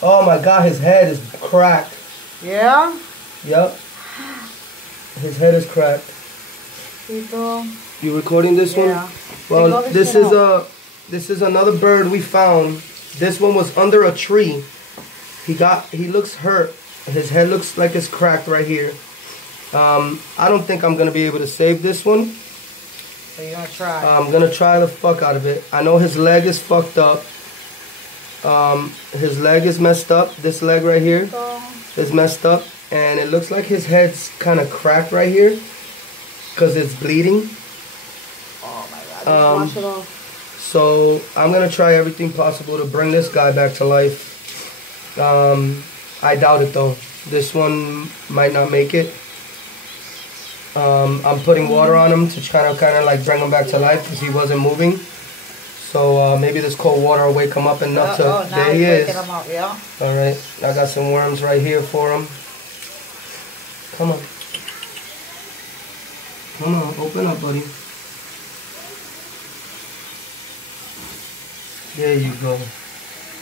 Oh my God, his head is cracked. Yeah? Yep. His head is cracked. Tito. You recording this Yeah. one? Well, this is another bird we found. This one was under a tree. He looks hurt. His head looks like it's cracked right here. I don't think I'm gonna be able to save this one. So you're gonna try? I'm gonna try the fuck out of it. I know his leg is fucked up. His leg is messed up. This leg right here is messed up, and it looks like his head's kind of cracked right here because it's bleeding. Oh my God! Just wash it off. So I'm gonna try everything possible to bring this guy back to life. I doubt it though. This one might not make it. I'm putting water on him to kind of like bring him back to life because he wasn't moving. So maybe this cold water will wake him up enough to. Now there he is. him up, yeah. All right, I got some worms right here for him. Come on. Come on, open up, buddy. There you go.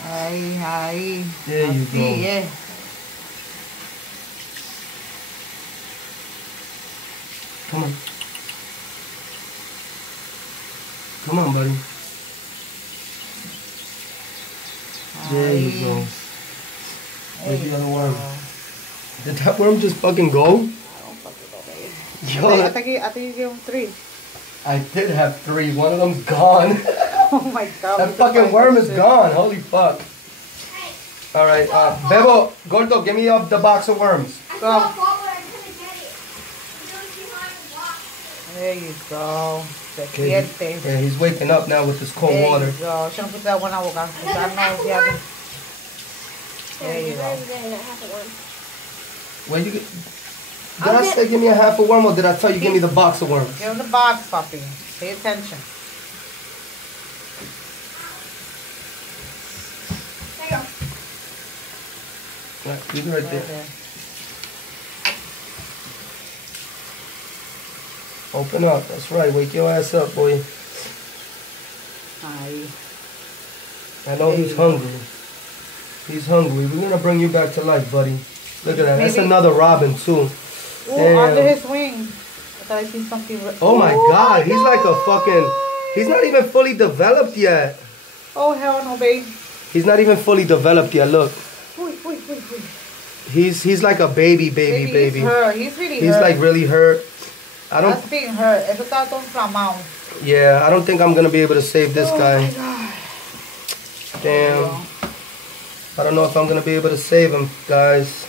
Ahí. There you go. Yeah. Come on. Come on, buddy. There you go. Where's the other worm? Did that worm just fucking go? I don't fucking know, baby. Yo, I think you gave him 3. I did have 3. One of them's gone. Oh my God. That fucking worm is gone. Holy fuck. Alright, Bebo, Gordo, give me the box of worms. Go. There you go. Okay, yeah, he's waking up now with this cold water. There you go. Shouldn't put that one out. I don't know if you haven't. There you go. Where you get? Did I say give me a half a worm or did I tell you give me the box of worms? Give him the box, puppy. Pay attention. There you go. Right, leave it right there. Open up. That's right. Wake your ass up, boy. Hi. I know he's hungry. He's hungry. We're gonna bring you back to life, buddy. Look at that. That's another robin too. Ooh, under his wing. I thought I seen something. Oh my God. He's like a fucking. He's not even fully developed yet. Oh hell no, babe. He's not even fully developed yet. Look. Wait. He's like a baby. He's hurt. He's really hurt. He's like really hurt. I don't. That's being hurt. Eso está todo inflamado. Yeah, I don't think I'm gonna be able to save this guy. Oh my God. Damn. I don't know if I'm gonna be able to save him, guys.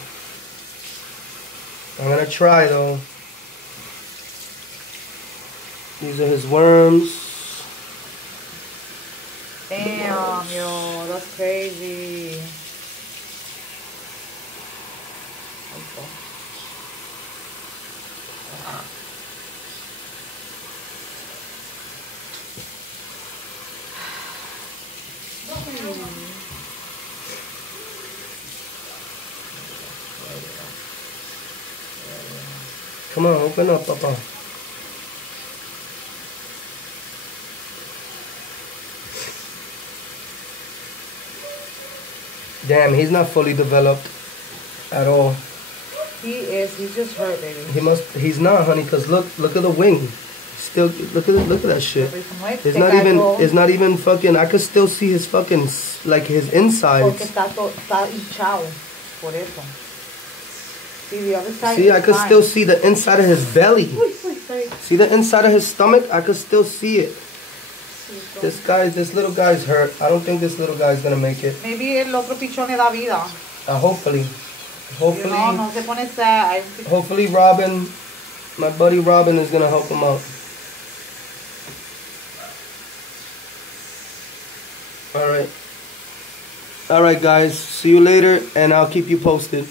I'm gonna try though. These are his worms. Damn, yo, that's crazy. Come on, open up, Papa. Damn, he's not fully developed at all. He is. He's just hurt, baby. He's not, honey, because look at the wing. Still, look at that shit. It's not even fucking, I could still see his fucking, like his insides. Porque está hinchado. Por eso. See, the other side. See, I could still see the inside of his belly. See the inside of his stomach? I could still see it. This little guy's hurt. I don't think this little guy's gonna make it. Maybe el otro pichón le da vida. Hopefully. No se pone sad. Hopefully Robin, my buddy Robin is gonna help him out. Alright, guys. See you later, and I'll keep you posted.